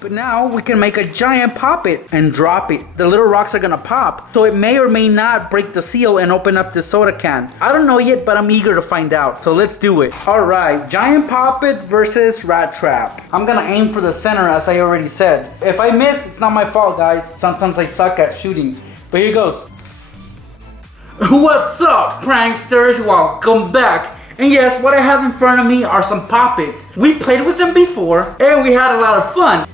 But now we can make a giant pop it and drop it. The little rocks are gonna pop. So it may or may not break the seal and open up the soda can. I don't know yet, but I'm eager to find out. So let's do it. All right, giant pop it versus rat trap. I'm gonna aim for the center as I already said. If I miss, it's not my fault, guys. Sometimes I suck at shooting. But here goes. What's up, pranksters? Welcome back. And yes, what I have in front of me are some poppets. We played with them before and we had a lot of fun.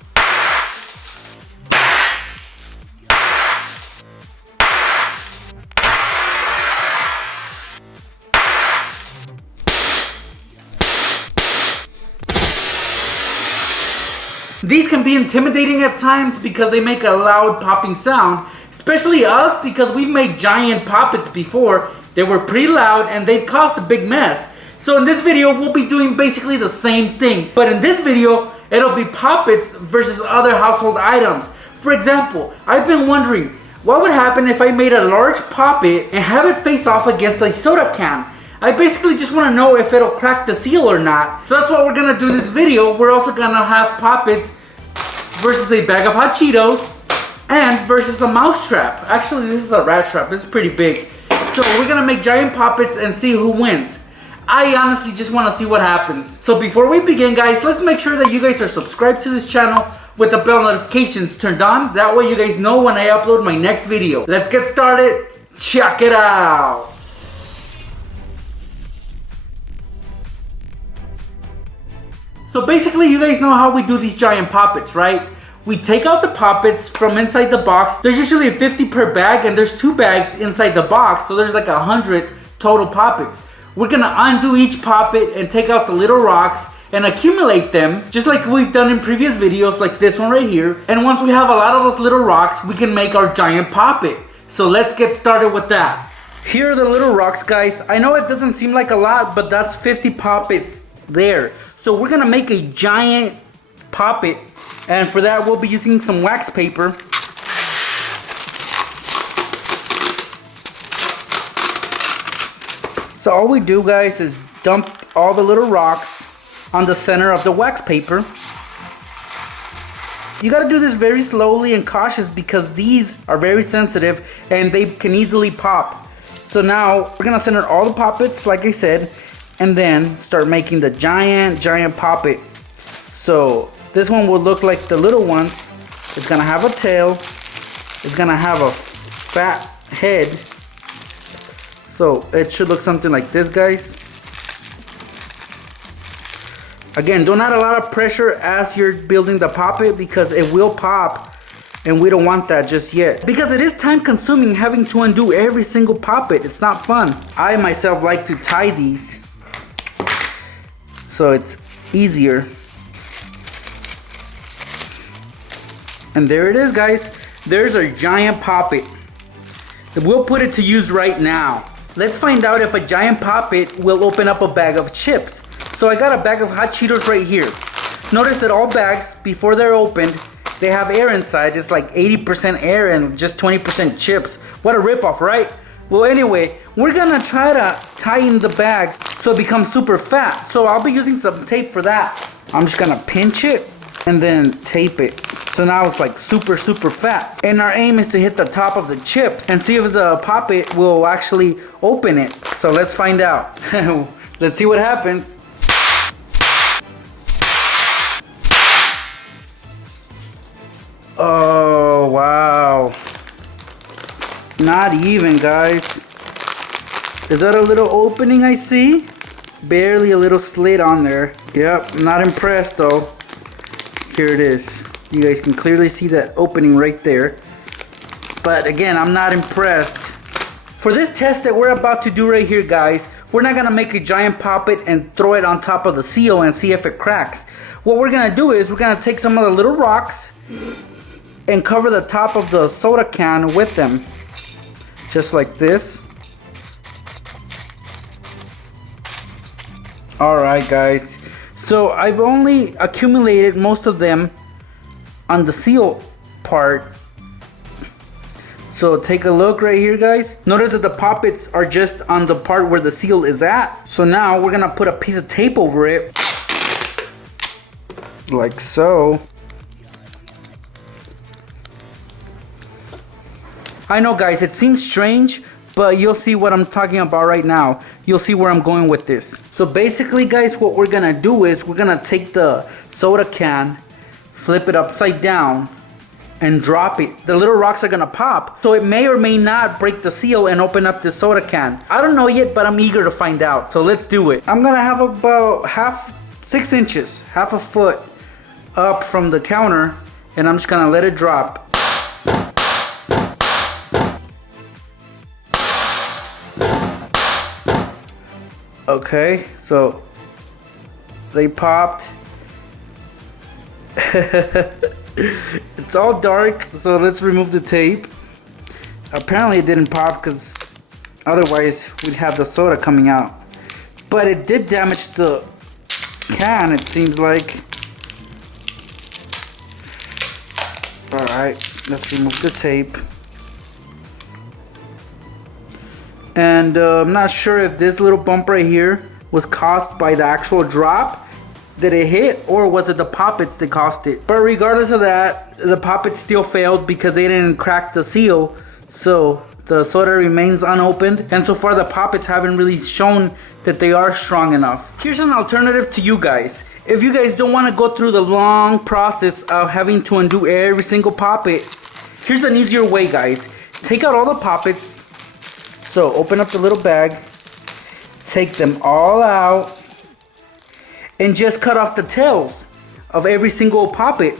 These can be intimidating at times because they make a loud popping sound, especially us because we've made giant poppets before. They were pretty loud and they caused a big mess. So in this video, we'll be doing basically the same thing. But in this video, it'll be poppets versus other household items. For example, I've been wondering, what would happen if I made a large poppet and have it face off against a soda can? I basically just want to know if it'll crack the seal or not. So that's what we're going to do in this video. We're also going to have poppets versus a bag of hot Cheetos and versus a mouse trap. Actually, this is a rat trap. This is pretty big. So we're going to make giant poppets and see who wins. I honestly just want to see what happens. So before we begin, guys, let's make sure that you guys are subscribed to this channel with the bell notifications turned on. That way you guys know when I upload my next video. Let's get started. Check it out. So basically, you guys know how we do these giant poppets, right? We take out the poppets from inside the box. There's usually 50 per bag and there's 2 bags inside the box. So there's like 100 total poppets. We're gonna undo each poppet and take out the little rocks and accumulate them just like we've done in previous videos like this one right here. And once we have a lot of those little rocks, we can make our giant poppet. So let's get started with that. Here are the little rocks, guys. I know it doesn't seem like a lot, but that's 50 poppets there. So we're gonna make a giant poppet, and for that we'll be using some wax paper. So all we do, guys, is dump all the little rocks on the center of the wax paper. You gotta do this very slowly and cautious because these are very sensitive and they can easily pop. So now we're gonna center all the poppets like I said, and then start making the giant poppet. So this one will look like the little ones. It's gonna have a tail. It's gonna have a fat head. So it should look something like this, guys. Again, don't add a lot of pressure as you're building the poppet because it will pop and we don't want that just yet. Because it is time consuming having to undo every single poppet. It's not fun. I myself like to tie these so it's easier. And there it is, guys. There's our giant poppet. We'll put it to use right now. Let's find out if a giant poppet will open up a bag of chips. So I got a bag of hot Cheetos right here. Notice that all bags, before they're opened, they have air inside. It's like 80% air and just 20% chips. What a ripoff, right? Well, anyway, we're gonna try to tighten the bag so it becomes super fat. So I'll be using some tape for that. I'm just gonna pinch it and then tape it. So now it's like super fat. And our aim is to hit the top of the chips and see if the poppet will actually open it. So let's find out. Let's see what happens. Oh, wow. Not even, guys. Is that a little opening I see? Barely a little slit on there. Yep, not impressed though. Here it is. You guys can clearly see that opening right there. But again, I'm not impressed. For this test that we're about to do right here, guys, we're not gonna make a giant poppet and throw it on top of the seal and see if it cracks. What we're gonna do is we're gonna take some of the little rocks and cover the top of the soda can with them. Just like this. Alright, guys. So I've only accumulated most of them on the seal part. So take a look right here, guys. Notice that the poppets are just on the part where the seal is at. So now we're gonna put a piece of tape over it. Like so. I know guys, it seems strange, but you'll see what I'm talking about right now. You'll see where I'm going with this. So basically guys, what we're gonna do is we're gonna take the soda can, flip it upside down, and drop it. The little rocks are gonna pop. So it may or may not break the seal and open up the soda can. I don't know yet, but I'm eager to find out. So let's do it. I'm gonna have about 6 inches, half a foot up from the counter, and I'm just gonna let it drop. Okay, so they popped. It's all dark, so let's remove the tape. Apparently it didn't pop because otherwise we'd have the soda coming out. But it did damage the can, it seems like. Alright, let's remove the tape. And I'm not sure if this little bump right here was caused by the actual drop that it hit, or was it the poppets that caused it. But regardless of that, the poppets still failed because they didn't crack the seal. So the soda remains unopened, and so far the poppets haven't really shown that they are strong enough. Here's an alternative to you guys. If you guys don't want to go through the long process of having to undo every single poppet, here's an easier way guys. Take out all the poppets. So open up the little bag, take them all out, and just cut off the tails of every single poppet.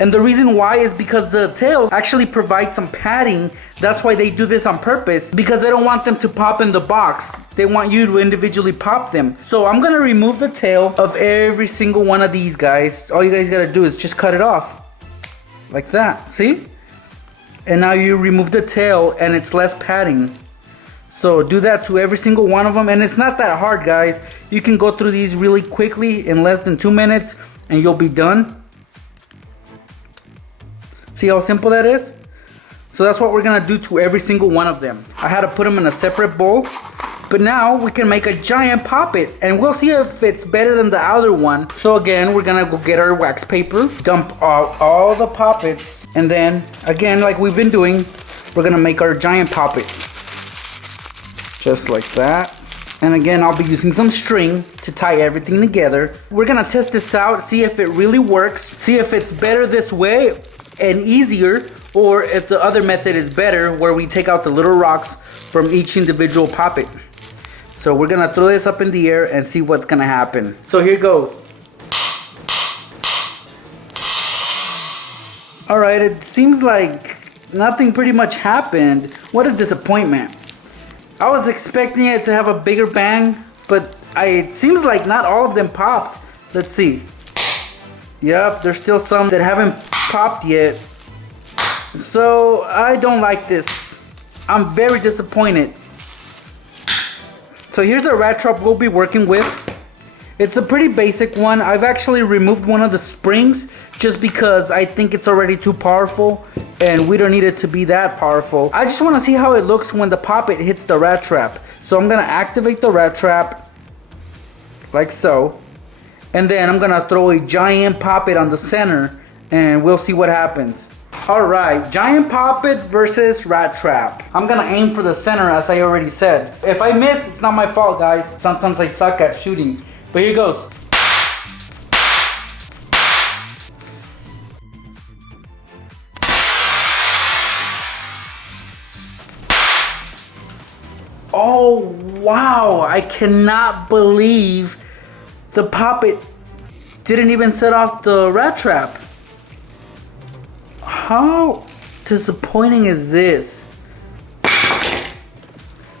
And the reason why is because the tails actually provide some padding. That's why they do this on purpose, because they don't want them to pop in the box. They want you to individually pop them. So I'm gonna remove the tail of every single one of these guys. All you guys gotta do is just cut it off. Like that, see? And now you remove the tail and it's less padding. So do that to every single one of them, and it's not that hard guys. You can go through these really quickly in less than 2 minutes and you'll be done. See how simple that is? So that's what we're gonna do to every single one of them. I had to put them in a separate bowl, but now we can make a giant poppet, and we'll see if it's better than the other one. So again, we're gonna go get our wax paper, dump out all the poppets, and then again, like we've been doing, we're gonna make our giant poppet. Just like that. And again, I'll be using some string to tie everything together. We're gonna test this out, see if it really works, see if it's better this way and easier, or if the other method is better, where we take out the little rocks from each individual poppet. So we're gonna throw this up in the air and see what's gonna happen. So here goes. Alright, it seems like nothing pretty much happened. What a disappointment. I was expecting it to have a bigger bang, but it seems like not all of them popped. Let's see. Yep, there's still some that haven't popped yet. So I don't like this. I'm very disappointed. So here's the rat trap we'll be working with. It's a pretty basic one. I've actually removed one of the springs just because I think it's already too powerful and we don't need it to be that powerful. I just want to see how it looks when the poppet hits the rat trap. So I'm going to activate the rat trap like so. And then I'm going to throw a giant poppet on the center and we'll see what happens. Alright, giant poppet versus rat trap. I'm going to aim for the center as I already said. If I miss, it's not my fault guys. Sometimes I suck at shooting. But here goes. Oh wow, I cannot believe the poppet didn't even set off the rat trap. How disappointing is this?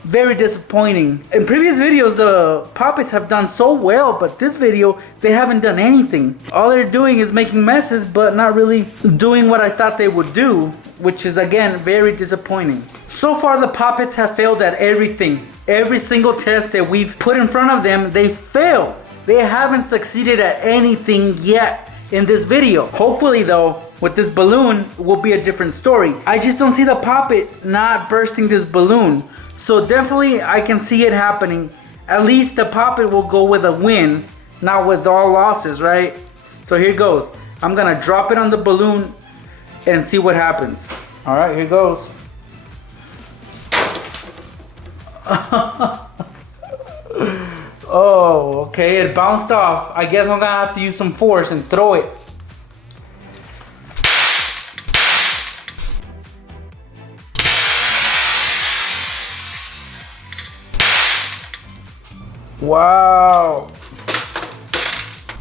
Very disappointing. In previous videos, the poppets have done so well, but this video, they haven't done anything. All they're doing is making messes, but not really doing what I thought they would do, which is again, very disappointing. So far, the poppets have failed at everything. Every single test that we've put in front of them, they failed. They haven't succeeded at anything yet in this video. Hopefully though, with this balloon, will be a different story. I just don't see the poppet not bursting this balloon. So definitely I can see it happening. At least the poppet will go with a win, not with all losses, right? So here goes. I'm gonna drop it on the balloon and see what happens. All right, here goes. Oh, okay, it bounced off. I guess I'm gonna have to use some force and throw it. Wow.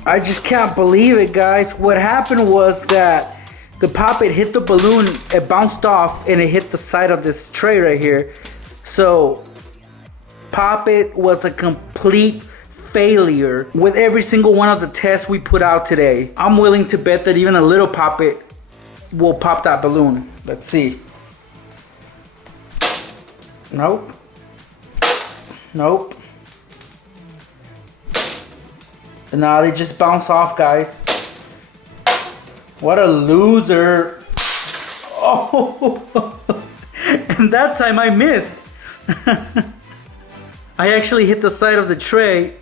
I just can't believe it, guys. What happened was that the poppet hit the balloon, it bounced off, and it hit the side of this tray right here. So, poppet was a complete failure with every single one of the tests we put out today. I'm willing to bet that even a little poppet will pop that balloon. Let's see. Nope. Nope. Nah, they just bounce off, guys. What a loser. Oh, and that time I missed. I actually hit the side of the tray,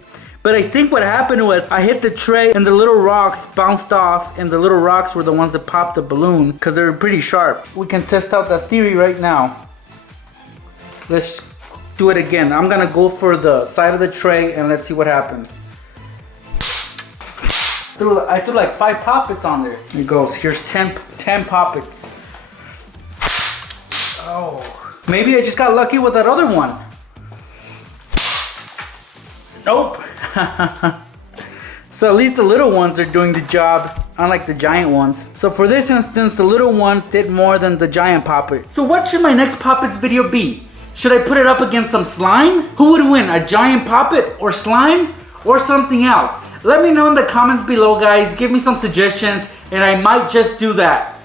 but I think what happened was I hit the tray and the little rocks bounced off, and the little rocks were the ones that popped the balloon because they were pretty sharp. We can test out that theory right now. Let's do it again. I'm gonna go for the side of the tray and let's see what happens. I threw like 5 poppets on there. Here it goes. Here's 10 poppets. Oh, maybe I just got lucky with that other one. Nope. So at least the little ones are doing the job, unlike the giant ones. So for this instance, the little one did more than the giant poppet. So what should my next poppets video be? Should I put it up against some slime? Who would win, a giant poppet or slime or something else? Let me know in the comments below, guys. Give me some suggestions and I might just do that.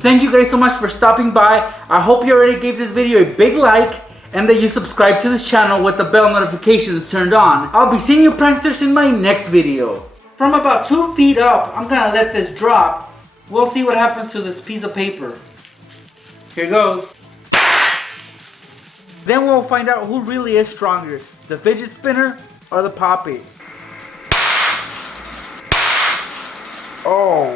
Thank you guys so much for stopping by. I hope you already gave this video a big like and that you subscribe to this channel with the bell notifications turned on. I'll be seeing you pranksters in my next video. From about 2 feet up, I'm gonna let this drop. We'll see what happens to this piece of paper. Here goes. Then we'll find out who really is stronger, the fidget spinner or the poppet. Oh.